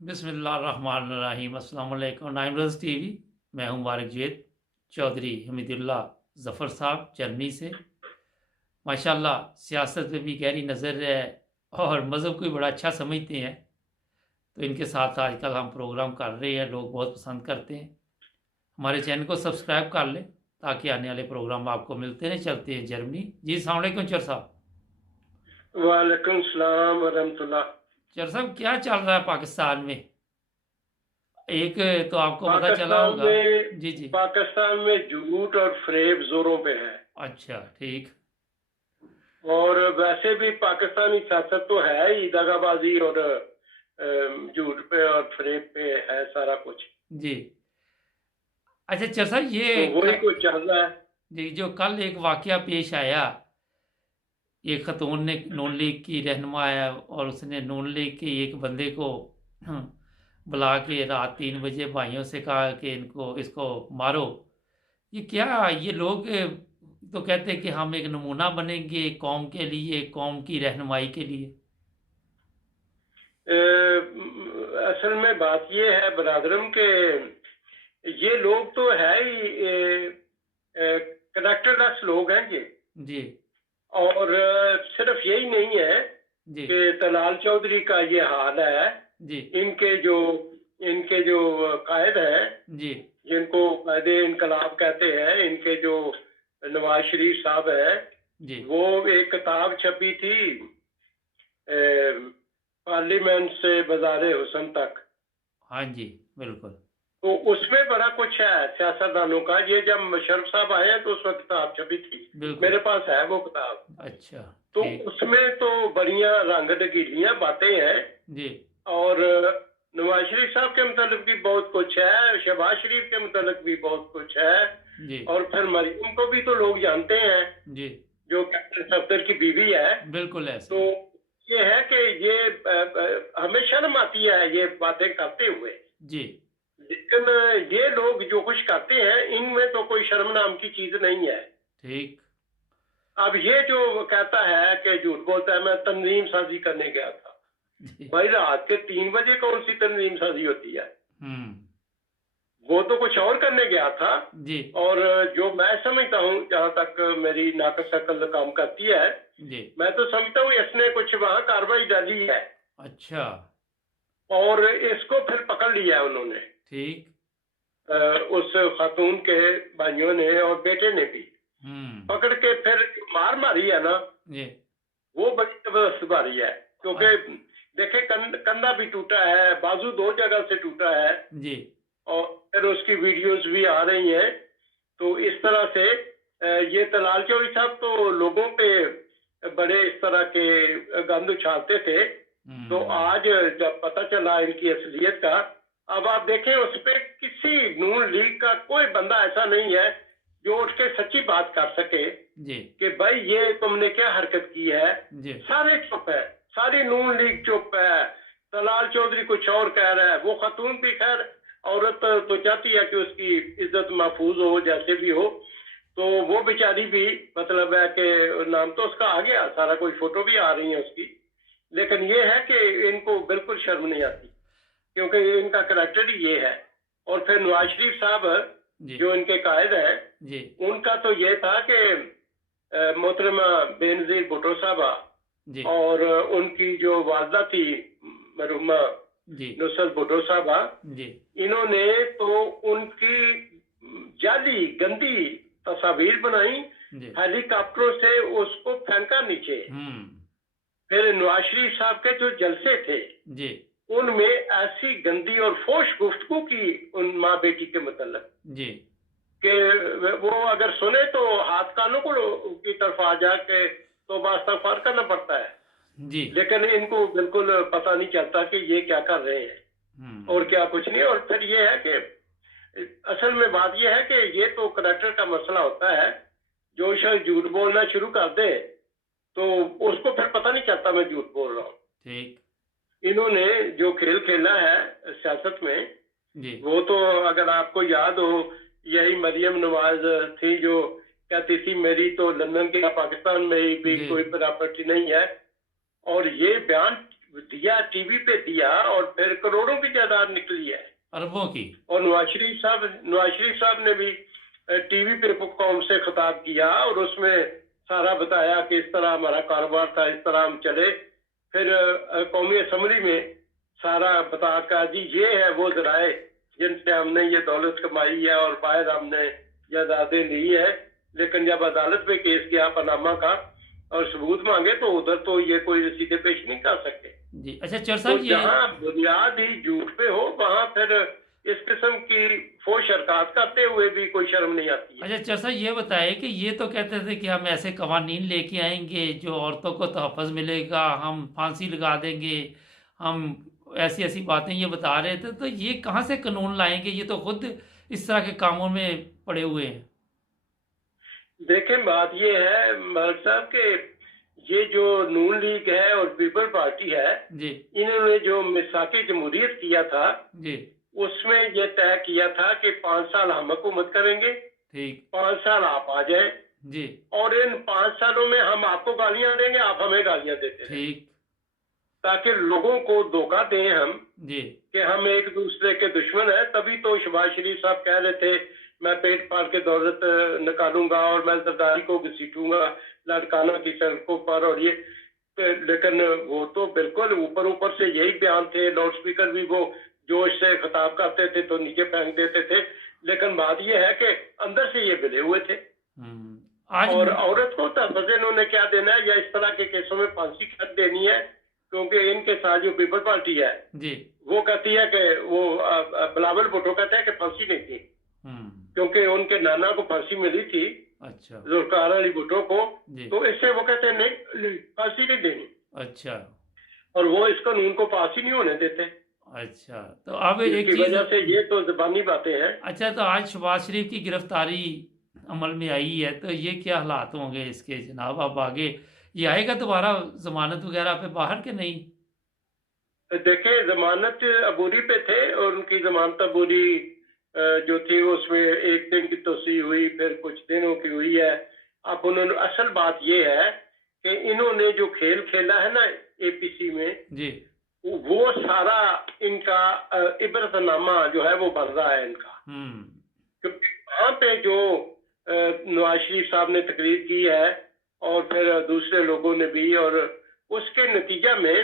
बिस्मिल्लाहिर्रहमानिर्रहीम। अस्सलाम वालेकुम। नाइमरोज़ टीवी, मैं हूं मुबारक जैद चौधरी हमीदुल्लाह ज़फ़र साहब जर्मनी से। माशाल्लाह सियासत में भी गहरी नज़र है और मज़हब को भी बड़ा अच्छा समझते हैं, तो इनके साथ आजकल हम प्रोग्राम कर रहे हैं, लोग बहुत पसंद करते हैं। हमारे चैनल को सब्सक्राइब कर लें ताकि आने वाले प्रोग्राम आपको मिलते रहें। चलते हैं जर्मनी। जी अस्सलाम वालेकुम चर साहब। वालेकुम सलाम वरहमतुल्लाह। चर साहब, क्या चल रहा है पाकिस्तान में? एक तो आपको पता चला पाकिस्तान होगा। में जी जी। पाकिस्तान में झूठ और फरेब जोरों पे है। अच्छा, ठीक। और वैसे भी पाकिस्तानी सियासत तो है ही दगाबाजी और झूठ पे और फरेब पे है सारा कुछ। जी। अच्छा चर साहब, तो वही कुछ चल रहा है। जी, जो कल एक वाकया पेश आया, एक खतून ने नून लीग की रहनुमा है और उसने नून लीग के एक बंदे को बुला के रात 3 बजे भाइयों से कहा कि इनको इसको मारो। ये क्या, ये लोग तो कहते हैं कि हम एक नमूना बनेंगे कौम के लिए, कौम की रहनुमाई के लिए। असल में बात ये है बरादरम के ये लोग तो है ही कनेक्टेडनेस लोग हैं ये। जी और सिर्फ यही नहीं है जी कि तलाल चौधरी का ये हाल है। जी इनके जो इनके जो कायद हैं, जी जिनको कायदे इनकलाब कहते हैं, इनके जो नवाज शरीफ साहब हैं, जी। वो एक किताब छपी थी पार्लियामेंट से बाजारे हुसन तक। हाँ जी, बिल्कुल। तो उसमें बड़ा कुछ है सियासतदानों का। ये जब मुशर्रफ साहब आए हैं तो उस वक्त किताब छपी थी, बिल्कुल। मेरे पास है वो किताब। अच्छा, तो ठीक। उसमें तो बढ़िया रंग ढंगीलियां बातें हैं। जी और नवाज शरीफ साहब के मतलब भी बहुत कुछ है, शहबाज शरीफ के मतलब भी बहुत कुछ है। जी और फिर मरियम को भी तो लोग जानते हैं, जी। जो कैप्टन सफदर की बीवी है। बिल्कुल ऐसे तो ही। ये है कि ये हमें शर्म आती है ये बातें करते हुए। जी। लेकिन ये लोग जो कुछ करते हैं इनमें तो कोई शर्म नाम की चीज नहीं है। ठीक। अब ये जो कहता है कि झूठ बोलता है, मैं तंजीम साजी करने गया था। जी। भाई रात के 3 बजे कौन सी तंजीम साजी होती है? हम्म। वो तो कुछ और करने गया था। जी और जो मैं समझता हूँ, जहां तक मेरी नाकस अकल काम करती है, जी। मैं तो समझता हूँ इसने कुछ वहां कार्रवाई डाली है अच्छा। और इसको फिर पकड़ लिया है उन्होंने। ठीक। उस खातून के भाइयों ने और बेटे ने भी हम्म। पकड़ के फिर मार मारी है ना, जी। वो बड़ी जबरदस्त मारी है। क्योंकि अच्छा। देखे कंधा भी टूटा है, बाजू 2 जगह से टूटा है। जी। और फिर उसकी वीडियोस भी आ रही हैं। तो इस तरह से ये तलाल चौधरी साहब तो लोगों पे बड़े इस तरह के गंद उछालते थे। तो हम्म। आज जब पता चला इनकी असलियत का, अब आप देखें उस पर किसी नून लीग का कोई बंदा ऐसा नहीं है जो उठ के सच्ची बात कर सके जी कि भाई ये तुमने क्या हरकत की है। जी। सारे चुप है, सारी नून लीग चुप है। तलाल चौधरी कुछ और कह रहा है, वो खातून भी खैर औरत तो चाहती है कि उसकी इज्जत महफूज हो जैसे भी हो। तो वो बेचारी भी मतलब है कि नाम तो उसका आ गया सारा, कोई फोटो भी आ रही है उसकी। लेकिन ये है कि इनको बिल्कुल शर्म नहीं आती, क्योंकि इनका करेक्टर ही ये है। और फिर नवाज शरीफ साहब जी जो इनके कायद हैं, जी उनका तो ये था कि मोहतरमा बेनजीर भुट्टो साहबा जी और उनकी जो वालदा थी मरहुमा जी नुसरत भुट्टो साहबा, जी इन्होंने तो उनकी जाली गंदी तस्वीर बनाई, जी। हेलीकॉप्टरों से उसको फेंका नीचे। हम्म। फिर नवाज शरीफ साहब के जो जलसे थे जी उनमें ऐसी गंदी और फोश गुफ्तगू की उन माँ बेटी के मतलब जी कि वो अगर सुने तो हाथ कानों को की तरफ आ जाके तो इस्तगफार करना पड़ता है। जी। लेकिन इनको बिल्कुल पता नहीं चलता कि ये क्या कर रहे हैं और हम्म। क्या कुछ नहीं। और फिर ये है कि असल में बात ये है कि ये तो करेक्टर का मसला होता है। जो शख्स झूठ बोलना शुरू कर दे तो उसको फिर पता नहीं चलता मैं झूठ बोल रहा हूँ। ठीक। इन्होंने जो खेल खेला है सियासत में, जी वो तो अगर आपको याद हो, यही मरियम नवाज थी जो कहती थी मेरी तो लंदन के या पाकिस्तान में ही भी जी कोई प्रॉपर्टी नहीं है। और ये बयान दिया, टीवी पे दिया और फिर करोड़ों की जायदाद निकली है। अरबों की। और नवाज शरीफ साहब ने भी टीवी पे कौम से खिताब किया और उसमें सारा बताया कि इस तरह हमारा कारोबार था, इस तरह हम चले। फिर कौमी असम्बली में सारा बता कर जी ये है वो जराए जिनसे हमने ये दौलत कमाई है और बाहर हमने जायदादें ली है। लेकिन जब अदालत में केस किया पनामा का और सबूत मांगे तो उधर तो ये कोई रसीदे पेश नहीं कर सकते। जी अच्छा चर तो साहब ये जहाँ बुनियाद ही झूठ पे हो वहां फिर इस किस्म की फोश हरकत करते हुए भी कोई शर्म नहीं आती है। अच्छा चर साहब ये बताए कि ये तो कहते थे कि हम ऐसे कवानीन लेके आएंगे जो औरतों को तहफ़्फ़ुज़ मिलेगा, हम फांसी लगा देंगे, हम ऐसी ऐसी बातें ये बता रहे थे। तो ये कहाँ से कानून लाएंगे? ये तो खुद इस तरह के कामों में पड़े हुए हैं। देखें बात ये है मलिक साहब के ये जो नून लीग है और पीपल पार्टी है, जी इन्होंने जो मिसाकी जमहूरियत किया था जी उसमें ये तय किया था कि 5 साल हम हुकूमत करेंगे, ठीक 5 साल आप आ जाए जी और इन 5 सालों में हम आपको गालियां देंगे, आप हमें गालियां देते रहे, ठीक ताकि लोगों को धोखा दें हम जी कि हम एक दूसरे के दुश्मन हैं। तभी तो शहबाज शरीफ साहब कह रहे थे मैं पेट फाड़ के दौलत निकालूंगा और मैं जरदारी को घसीटूंगा लड़काना की सड़कों पर और ये। लेकिन वो तो बिल्कुल ऊपर ऊपर से यही बयान थे, लाउड स्पीकर भी वो जोश से खिताब करते थे तो नीचे फेंक देते थे। लेकिन बात ये है कि अंदर से ये मिले हुए थे। आज और औरत को तहफ़्फ़ुज़ इन्होंने क्या देना है या इस तरह के केसों में फांसी कर देनी है, क्योंकि इनके साथ जो पीपल पार्टी है जी वो कहती है कि वो बिलावल भुट्टो कहते हैं कि फांसी नहीं थी, क्योंकि उनके नाना को फांसी मिली थी, अच्छा जुल्फ़िकार अली भुट्टो को। जी तो इससे वो कहते हैं नहीं फांसी नहीं देनी अच्छा और वो इस कानून को पास ही नहीं होने देते। अच्छा तो अब एक इसकी चीज वजह से ये तो ज़बानी बातें हैं। अच्छा तो आज शहबाज शरीफ की गिरफ्तारी अमल में आई है तो ये क्या हालात होंगे इसके जनाब? अब आगे ये आएगा दोबारा जमानत वगैरह पे बाहर के नहीं? देखें जमानत अबूरी पे थे और उनकी जमानत अबूरी जो थी उसमें 1 दिन की तोसी हुई, फिर कुछ दिनों की हुई है। अब उन्होंने असल बात ये है कि इन्होंने जो खेल खेला है ना एपीसी में, जी वो सारा इनका इबरतनामा जो है वो बन रहा है इनका। क्योंकि वहाँ पे जो नवाज शरीफ साहब ने तकरीर की है और फिर दूसरे लोगों ने भी, और उसके नतीजा में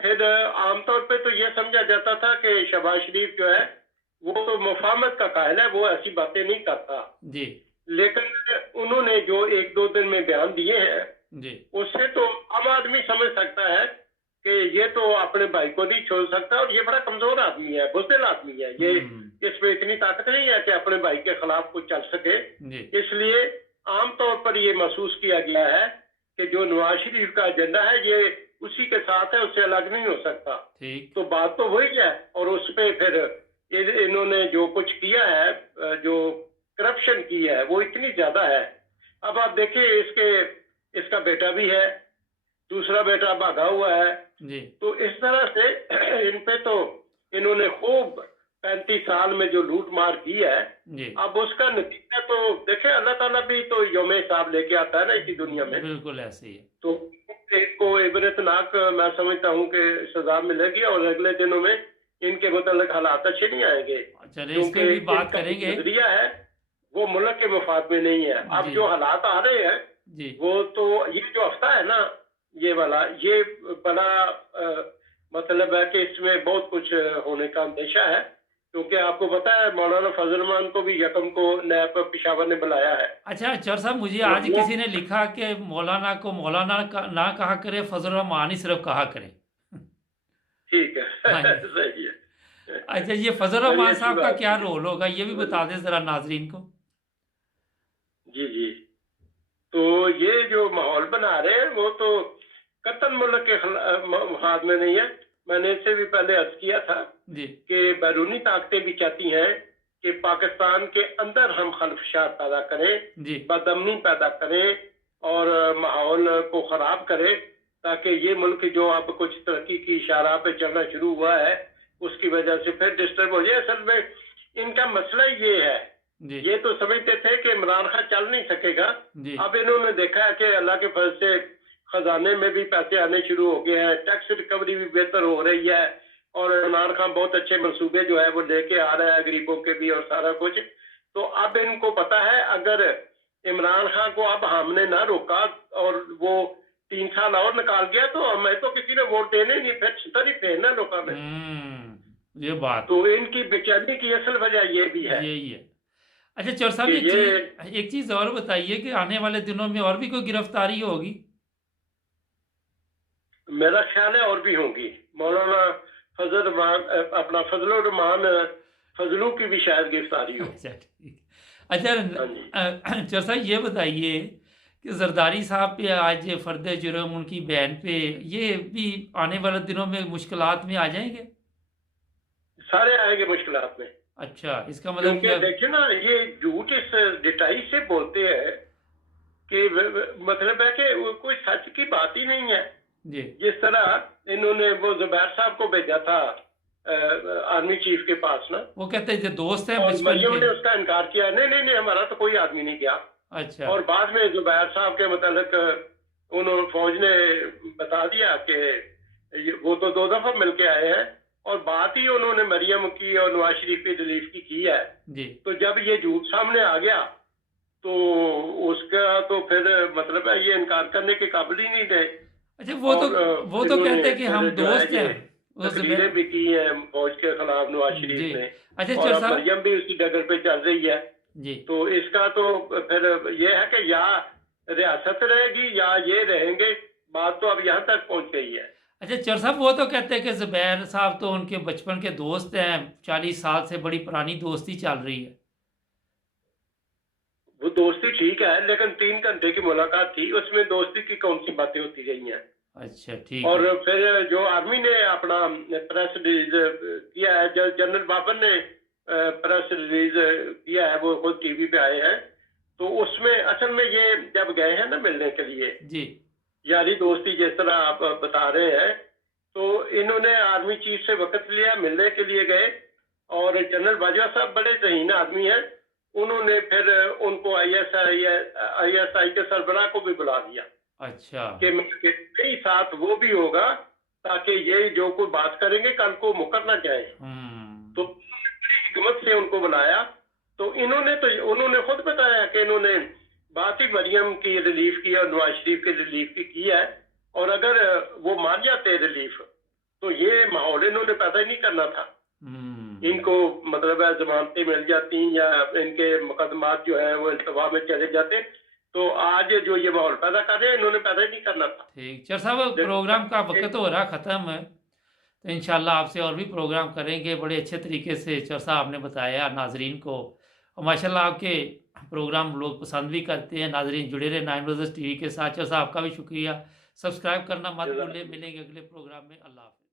फिर आमतौर पे तो ये समझा जाता था कि शहबाज शरीफ जो है वो तो मुफाहमत का कायल है, वो ऐसी बातें नहीं करता जी लेकिन उन्होंने जो 1-2 दिन में बयान दिए हैं जी उससे तो आम आदमी समझ सकता है कि ये तो अपने भाई को नहीं छोड़ सकता और ये बड़ा कमजोर आदमी है, बुज़दिल आदमी है। ये इसमें इतनी ताकत नहीं है कि अपने भाई के खिलाफ कुछ चल सके। इसलिए आमतौर पर ये महसूस किया गया है कि जो नवाज शरीफ का एजेंडा है ये उसी के साथ है, उससे अलग नहीं हो सकता। तो बात तो वही है। और उस पर फिर इन्होंने जो कुछ किया है, जो करप्शन की है वो इतनी ज्यादा है। अब आप देखिए इसका बेटा भी है, दूसरा बेटा भागा हुआ है जी। तो इस तरह से इन पे तो इन्होंने खूब 35 साल में जो लूट मार की है जी। अब उसका नतीजा तो देखे, अल्लाह ताला भी तो यौम हिसाब लेके आता है ना इसी दुनिया में। बिल्कुल ऐसे ही है। तो इनको इबरतनाक मैं समझता हूँ कि सजा मिलेगी और अगले दिनों में इनके मुतालिक हालात अच्छे नहीं आएंगे, क्योंकि भी बात करेंगे नजरिया है वो मुल्क के मफाद में नहीं है। अब जो हालात आ रहे हैं जी। वो तो ये जो हफ्ता है ना ये वाला, ये बड़ा मतलब है कि इसमें बहुत कुछ होने का अंदेशा है, क्योंकि आपको पता है मौलाना फजल रहमान को भी यकम को नैब पेशावर ने बुलाया है। अच्छा चर साहब, मुझे आज किसी ने लिखा कि मौलाना को मौलाना ना कहा करे, फजल रहमान ही सिर्फ कहा करे। ठीक है सही है। अच्छा ये फजल रहमान साहब का क्या रोल होगा ये भी बता दें जरा नाजरीन को। जी जी, तो ये जो माहौल बना रहे हैं वो तो कतन मुल्क के मफाद में नहीं है। मैंने इससे भी पहले अर्ज किया था कि बैरूनी ताकतें भी चाहती हैं कि पाकिस्तान के अंदर हम खलफशात पैदा करें, बदअमनी पैदा करें और माहौल को ख़राब करें, ताकि ये मुल्क जो अब कुछ तरक्की की इशारा पे चलना शुरू हुआ है उसकी वजह से फिर डिस्टर्ब हो जाए। असल में इनका मसला ये है, ये तो समझते थे कि इमरान खान चल नहीं सकेगा। अब इन्होंने देखा है कि अल्लाह के फजल से खजाने में भी पैसे आने शुरू हो गए हैं, टैक्स रिकवरी भी बेहतर हो रही है, और इमरान खान बहुत अच्छे मंसूबे जो है वो लेके आ रहा है गरीबों के भी और सारा कुछ। तो अब इनको पता है अगर इमरान खान को अब हमने ना रोका और वो 3 साल और निकाल गया तो हमें तो किसी ने वोट देने नहीं, फिर छितर ही फेरना लोगों ने। ये बात तो इनकी बेचैनी की असल वजह ये भी है। यही है। अच्छा चौर साहब, एक चीज और बताइए कि आने वाले दिनों में और भी कोई गिरफ्तारी होगी? मेरा ख्याल है और भी होंगी। मौलाना अपना फजलुर रहमान फजलू की भी शायद गिरफ्तारी हो। अच्छा ठीक। अच्छा चौर साहब ये बताइए कि जरदारी साहब पे आज फर्द जुर्म उनकी बहन पे, ये भी आने वाले दिनों में मुश्किलात में आ जाएंगे? सारे आएंगे मुश्किलात में। अच्छा, इसका मतलब क्योंकि देखिए ना, ये झूठ इस डिटाई से बोलते हैं कि मतलब है कि कोई सच की बात ही नहीं है जी। जिस तरह इन्होंने वो जुबैर साहब को भेजा था आर्मी चीफ के पास ना, वो कहते हैं दोस्त है, और मरियम ने उसका इनकार किया, नहीं हमारा तो कोई आदमी नहीं गया। अच्छा। और बाद में जुबैर साहब के मतलब उन्होंने फौज ने बता दिया कि वो तो 2 दफा मिलके आए हैं, और बात ही उन्होंने मरियम की और नवाज शरीफ की रिलीफ की है जी। तो जब ये झूठ सामने आ गया तो उसका तो फिर मतलब है ये इनकार करने के काबिल ही नहीं रहे। अच्छा, वो तो कहते हैं कि हम दोस्त हैं, तकरीरें भी की हैं फौज के खिलाफ नवाज शरीफ ने। अच्छा और अब मरियम भी उसी डगर पे चल रही है जी। तो इसका तो फिर ये है कि या रियासत रहेगी या ये रहेंगे, बात तो अब यहाँ तक पहुंच गई है। अच्छा चौर साहब, वो तो कहते हैं कि जुबैर साहब तो उनके बचपन के दोस्त हैं, 40 साल से बड़ी पुरानी दोस्ती चल रही है। वो दोस्ती ठीक है, लेकिन 3 घंटे की मुलाकात थी, उसमें दोस्ती की कौन सी बातें होती रही हैं? अच्छा ठीक। और फिर जो आर्मी ने अपना प्रेस रिलीज किया है, जनरल बाबर ने प्रेस रिलीज किया है, वो खुद टीवी पे आए हैं, तो उसमें असल में ये जब गए हैं ना मिलने के लिए जी, यारी दोस्ती जिस तरह आप बता रहे हैं, तो इन्होंने आर्मी चीफ से वक्त लिया, मिलने के लिए गए, और जनरल बाजवा साहब बड़े ज़हीन आदमी हैं, उन्होंने फिर उनको आईएसआई के सरबराह को भी बुला दिया। अच्छा, कि मेरे साथ वो भी होगा ताकि ये जो कोई बात करेंगे कल को मुकर ना जाए। तो हिकमत से उनको बुलाया, तो उन्होंने खुद बताया कि इन्होंने बात ही मरियम की रिलीफ की और नवाज शरीफ की रिलीफ की है, और अगर वो मान जाते रिलीफ तो ये माहौल इन्होंने पैदा ही नहीं करना था। इनको मतलब है जमानतें मिल जाती या इनके मुकदमात जो है वो इंतवा में चले जाते, तो आज जो ये माहौल पैदा कर रहे हैं इन्होंने पैदा ही नहीं करना था। ठीक चर साहब, प्रोग्राम का वक्त हो रहा ख़त्म है, तो इंशाल्लाह आपसे और भी प्रोग्राम करेंगे। बड़े अच्छे तरीके से चर साहब आपने बताया नाजरीन को, और माशाल्लाह आपके प्रोग्राम लोग पसंद भी करते हैं। नाजरीन जुड़े रहे 9 रोज़र्स टीवी के साथ। चर साहब आपका भी शुक्रिया, सब्सक्राइब करना मत भूलें। मिलेंगे अगले प्रोग्राम में। अल्लाह हाफ़िज़।